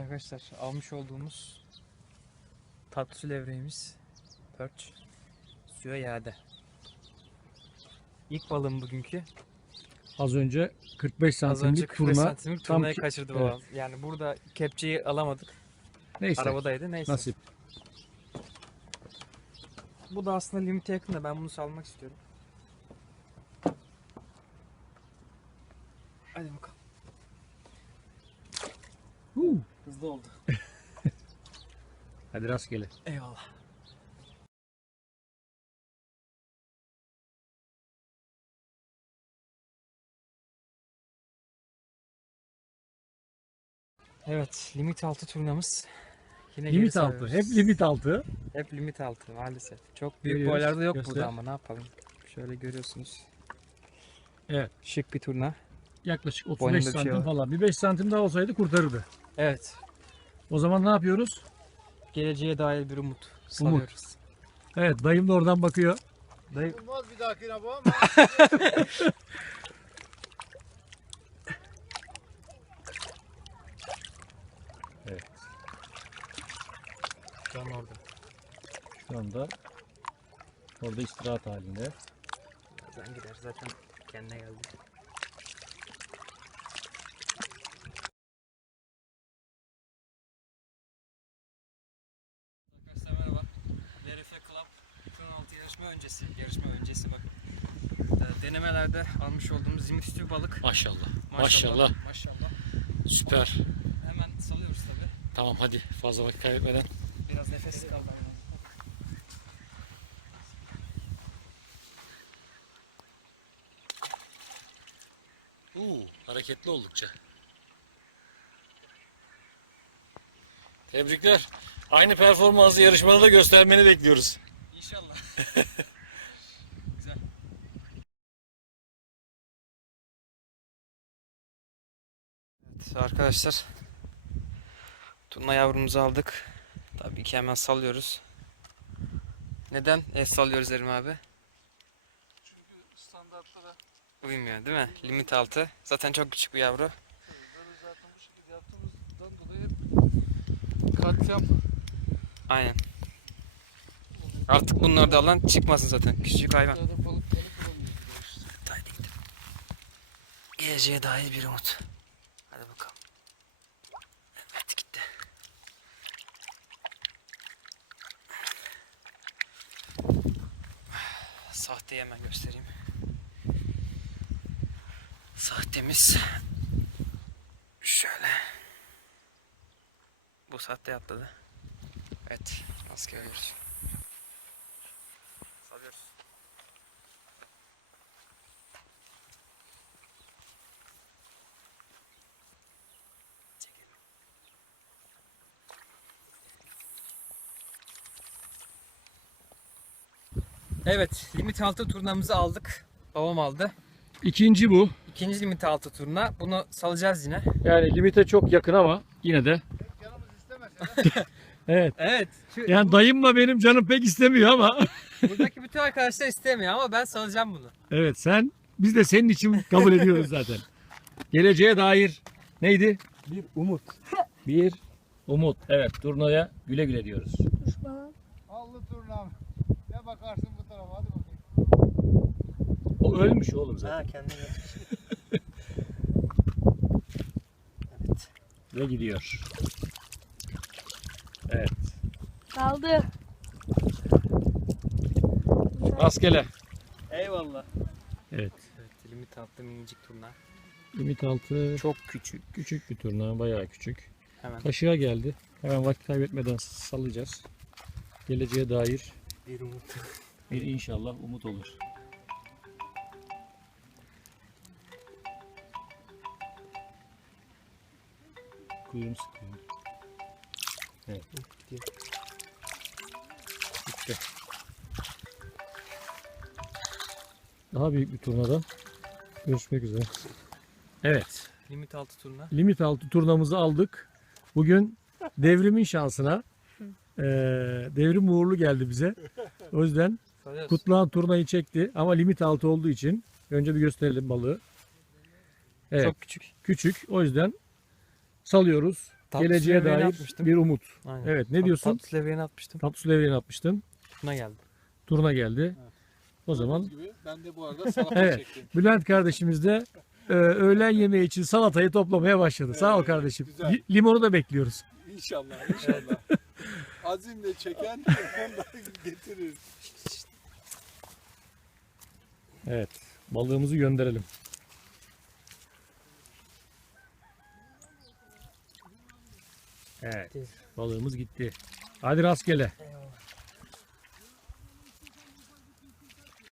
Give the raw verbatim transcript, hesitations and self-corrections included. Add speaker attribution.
Speaker 1: Arkadaşlar almış olduğumuz tatlı su levreğimiz perch suya yağdı. İlk balığım bugünkü.
Speaker 2: Az önce kırk beş
Speaker 1: Az önce
Speaker 2: santimlik
Speaker 1: kırk beş
Speaker 2: turna.
Speaker 1: santimlik turnayı
Speaker 2: ki-
Speaker 1: kaçırdı
Speaker 2: evet.
Speaker 1: babam. Yani burada kepçeyi alamadık.
Speaker 2: Neyse.
Speaker 1: Arabadaydı. Neyse.
Speaker 2: Nasip.
Speaker 1: Bu da aslında limite yakın da ben bunu salmak istiyorum. Hadi bakalım.
Speaker 2: Huu.
Speaker 1: Hızlı oldu.
Speaker 2: Hadi rastgele.
Speaker 1: Eyvallah. Evet, limit altı turnamız. Yine
Speaker 2: Limit
Speaker 1: geri
Speaker 2: altı.
Speaker 1: sarıyoruz.
Speaker 2: Hep limit altı.
Speaker 1: Hep limit altı maalesef. Çok büyük
Speaker 2: Görüyoruz,
Speaker 1: boylarda yok
Speaker 2: göster.
Speaker 1: burada ama ne yapalım. Şöyle görüyorsunuz.
Speaker 2: Evet.
Speaker 1: Şık bir turna.
Speaker 2: Yaklaşık otuz beş
Speaker 1: Boyunda bir şey
Speaker 2: santim
Speaker 1: var.
Speaker 2: falan. Bir beş santim daha olsaydı kurtarırdı.
Speaker 1: Evet.
Speaker 2: O zaman ne yapıyoruz?
Speaker 1: Geleceğe dair bir umut salıyoruz.
Speaker 2: Evet, dayım da oradan bakıyor.
Speaker 1: Dayı...
Speaker 3: Olmaz bir dahakine bu ama.
Speaker 2: Evet.
Speaker 1: Şu an orada.
Speaker 2: Şu anda orada istirahat halinde.
Speaker 1: Birazdan gider zaten kendine geldi. Arkadaşlar merhaba. L R F Club Tuna altı yarışma öncesi. Yarışma öncesi bakın. Ee, Denemelerde almış olduğumuz zimistü balık.
Speaker 2: Maşallah.
Speaker 1: Maşallah. Maşallah.
Speaker 2: Süper.
Speaker 1: Hemen salıyoruz tabi.
Speaker 2: Tamam hadi fazla vakit kaybetmeden.
Speaker 1: Biraz nefes kaldı.
Speaker 2: Uuu, hareketli oldukça. Tebrikler. Aynı performansı yarışmada da göstermeni bekliyoruz.
Speaker 1: İnşallah. Güzel. Evet arkadaşlar. Turna yavrumuzu aldık. Tabii ki hemen salıyoruz. Neden el salıyoruz Erim abi?
Speaker 3: Çünkü standartlara
Speaker 1: Uymuyor değil mi? Limit altı. Zaten çok küçük bir yavru.
Speaker 3: böyle zaten bu şekilde yaptığımızdan dolayı hep katliam
Speaker 1: Aynen. Artık bunları da alan çıkmasın zaten. Küçücük hayvan.
Speaker 3: zaten balıkları kullanıyoruz işte.
Speaker 1: Haydi gidelim. Geleceğe dair bir umut. Hadi bakalım. Evet gitti. Sahteyi hemen göstereyim. Sahtemiz şöyle. Bu sahte atladı. Evet. Maske veriyoruz. Salıyoruz. Çekelim. Evet, limit altı turnamızı aldık. Babam aldı.
Speaker 2: İkinci bu.
Speaker 1: İkinci limit altı turna. Bunu salacağız yine.
Speaker 2: Yani limite çok yakın ama yine de.
Speaker 3: Pek canımız istemese
Speaker 2: Evet.
Speaker 1: Evet. Şu,
Speaker 2: Yani dayımla benim canım pek istemiyor ama.
Speaker 1: buradaki bütün arkadaşlar istemiyor ama ben salacağım bunu.
Speaker 2: Evet sen, biz de senin için kabul ediyoruz zaten. Geleceğe dair neydi?
Speaker 1: Bir umut.
Speaker 2: Bir umut. Evet, turnaya güle güle diyoruz.
Speaker 3: allı turnam. Ne bakarsın bu tarafa hadi bakayım.
Speaker 2: O ölmüş oğlum zaten.
Speaker 1: Ha kendine gelmiş. Evet.
Speaker 2: Ve gidiyor. Evet.
Speaker 4: Kaldı.
Speaker 2: Rastgele.
Speaker 1: Eyvallah.
Speaker 2: Evet.
Speaker 1: Evet, limit altı minicik turna.
Speaker 2: Limit altı
Speaker 1: Çok küçük.
Speaker 2: küçük bir turna, bayağı küçük.
Speaker 1: Hemen
Speaker 2: Kaşığa geldi. Hemen vakit kaybetmeden salacağız. Geleceğe dair
Speaker 1: bir umut.
Speaker 2: bir inşallah umut olur. Kuyruğunu sıkıyor. Evet. Bitti. Daha büyük bir turnadan görüşmek üzere. Evet.
Speaker 1: Limit altı turna.
Speaker 2: Limit altı turnamızı aldık. Bugün devrimin şansına eee devrim uğurlu geldi bize. O yüzden
Speaker 1: Salıyoruz.
Speaker 2: Kutluhan turnayı çekti ama limit altı olduğu için önce bir gösterelim balığı. Evet,
Speaker 1: Çok küçük.
Speaker 2: küçük. O yüzden salıyoruz.
Speaker 1: Tatlı
Speaker 2: geleceğe
Speaker 1: levreni
Speaker 2: dair
Speaker 1: atmıştım.
Speaker 2: bir umut.
Speaker 1: Aynen.
Speaker 2: Evet, ne
Speaker 1: Tat-
Speaker 2: diyorsun?
Speaker 1: Tatlı levreni atmıştım.
Speaker 2: Tatlı su levreni atmıştın.
Speaker 1: Buna geldi.
Speaker 2: Turuna geldi. O zaman
Speaker 3: Gördüğünüz gibi ben de bu arada salata
Speaker 2: Evet.
Speaker 3: çektim.
Speaker 2: Bülent kardeşimiz de e, öğlen yemeği için salatayı toplamaya başladı. Sağ ol
Speaker 3: Evet,
Speaker 2: kardeşim.
Speaker 3: güzel.
Speaker 2: Li- limonu da bekliyoruz.
Speaker 3: İnşallah, inşallah. Azimle çeken onu da getirir.
Speaker 2: Evet. Balığımızı gönderelim. Evet. Balığımız gitti. Hadi rastgele.
Speaker 1: Eyvallah.